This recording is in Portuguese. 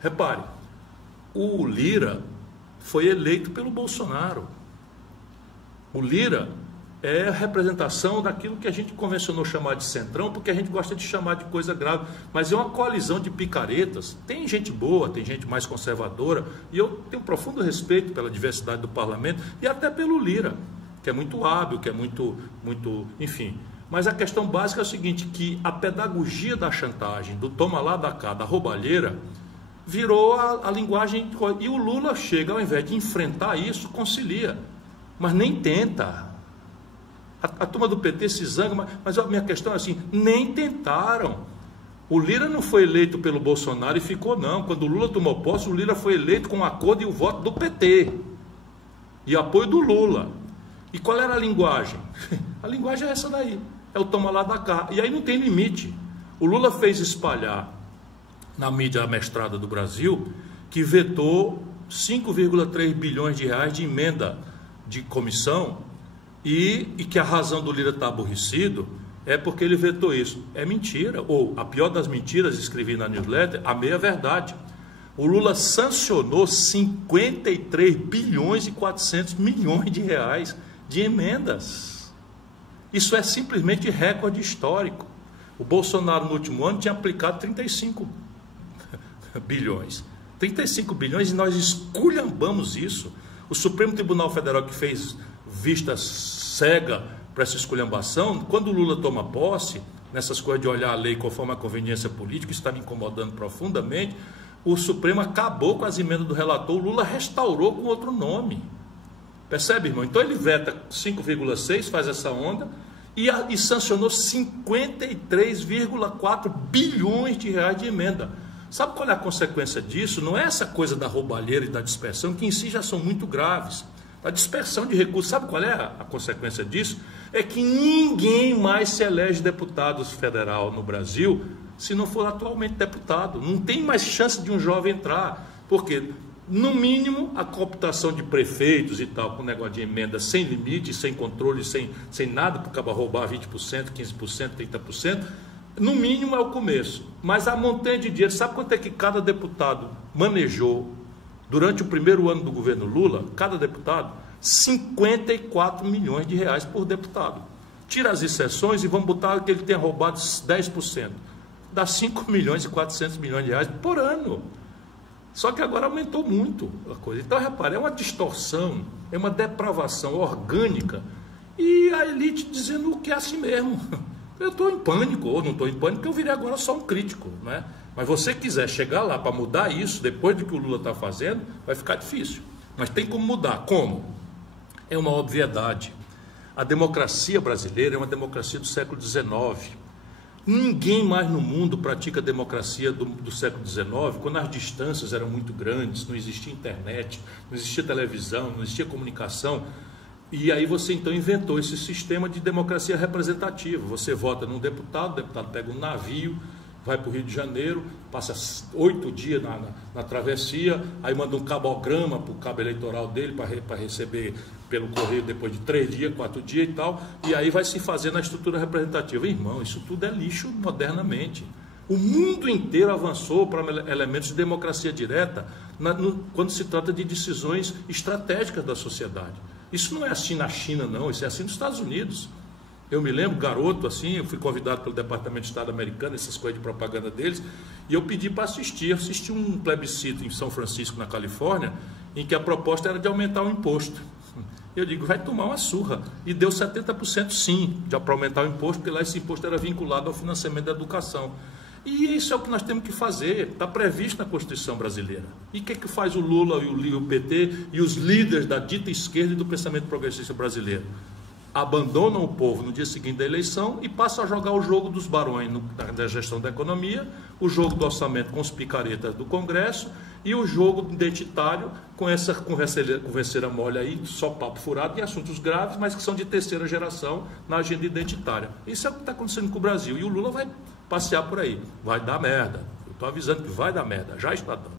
Repare, o Lira foi eleito pelo Bolsonaro. O Lira é a representação daquilo que a gente convencionou chamar de centrão, porque a gente gosta de chamar de coisa grave, mas é uma coalizão de picaretas. Tem gente boa, tem gente mais conservadora, e eu tenho profundo respeito pela diversidade do parlamento e até pelo Lira, que é muito hábil, que é muito, enfim. Mas a questão básica é o seguinte, que a pedagogia da chantagem, do toma lá da cá, da roubalheira, virou a linguagem, e o Lula chega, ao invés de enfrentar isso, concilia, mas nem tenta. A turma do PT se zanga, mas a minha questão é assim, nem tentaram. O Lira não foi eleito pelo Bolsonaro e ficou, não. Quando o Lula tomou posse, o Lira foi eleito com o acordo e o voto do PT. E apoio do Lula. E qual era a linguagem? A linguagem é essa daí. É o toma lá da cá. E aí não tem limite. O Lula fez espalhar na mídia amestrada do Brasil que vetou 5,3 bilhões de reais de emenda de comissão e que a razão do Lira estar aborrecido é porque ele vetou isso. É mentira, ou a pior das mentiras, escrevi na newsletter, a meia verdade. O Lula sancionou 53 bilhões e 400 milhões de reais de emendas. Isso é simplesmente recorde histórico. O Bolsonaro no último ano tinha aplicado 35 bilhões. 35 bilhões e nós esculhambamos isso. O Supremo Tribunal Federal, que fez vista cega para essa esculhambação, quando o Lula toma posse, nessas coisas de olhar a lei conforme a conveniência política, isso está me incomodando profundamente, o Supremo acabou com as emendas do relator, o Lula restaurou com outro nome. Percebe, irmão? Então ele veta 5,6, faz essa onda, e sancionou 53,4 bilhões de reais de emenda. Sabe qual é a consequência disso? Não é essa coisa da roubalheira e da dispersão, que em si já são muito graves. A dispersão de recursos, sabe qual é a consequência disso? É que ninguém mais se elege deputado federal no Brasil se não for atualmente deputado. Não tem mais chance de um jovem entrar, porque, no mínimo, a cooptação de prefeitos e tal, com negócio de emenda sem limite, sem controle, sem nada, para acabar roubar 20%, 15%, 30%, no mínimo é o começo. Mas a montanha de dinheiro, sabe quanto é que cada deputado manejou durante o primeiro ano do governo Lula? Cada deputado, 54 milhões de reais por deputado. Tira as exceções e vamos botar que ele tenha roubado 10%. Dá 5 milhões e 400 milhões de reais por ano. Só que agora aumentou muito a coisa. Então, repare, é uma distorção, é uma depravação orgânica, e a elite dizendo que é assim mesmo. Eu estou em pânico, ou não estou em pânico, eu virei agora só um crítico, né? Mas você quiser chegar lá para mudar isso, depois do que o Lula está fazendo, vai ficar difícil. Mas tem como mudar. Como? É uma obviedade. A democracia brasileira é uma democracia do século XIX. Ninguém mais no mundo pratica a democracia do século XIX, quando as distâncias eram muito grandes, não existia internet, não existia televisão, não existia comunicação. E aí você então inventou esse sistema de democracia representativa. Você vota num deputado, o deputado pega um navio, vai para o Rio de Janeiro, passa 8 dias na travessia, aí manda um cabograma para o cabo eleitoral dele para receber pelo correio depois de 3 dias, 4 dias e tal, e aí vai se fazer na estrutura representativa. Irmão, isso tudo é lixo modernamente. O mundo inteiro avançou para elementos de democracia direta quando se trata de decisões estratégicas da sociedade. Isso não é assim na China, não, isso é assim nos Estados Unidos. Eu me lembro, garoto, assim, eu fui convidado pelo Departamento de Estado americano, essas coisas de propaganda deles, e eu pedi para assistir. Eu assisti um plebiscito em São Francisco, na Califórnia, em que a proposta era de aumentar o imposto. Eu digo, vai tomar uma surra. E deu 70% sim, para aumentar o imposto, porque lá esse imposto era vinculado ao financiamento da educação. E isso é o que nós temos que fazer, está previsto na Constituição brasileira. E o que faz o Lula e o PT e os líderes da dita esquerda e do pensamento progressista brasileiro? Abandonam o povo no dia seguinte da eleição e passam a jogar o jogo dos barões da gestão da economia, o jogo do orçamento com os picaretas do Congresso e o jogo identitário com essa converseira mole aí, só papo furado em assuntos graves, mas que são de terceira geração na agenda identitária. Isso é o que está acontecendo com o Brasil. E o Lula vai passear por aí. Vai dar merda. Eu estou avisando que vai dar merda. Já está dando.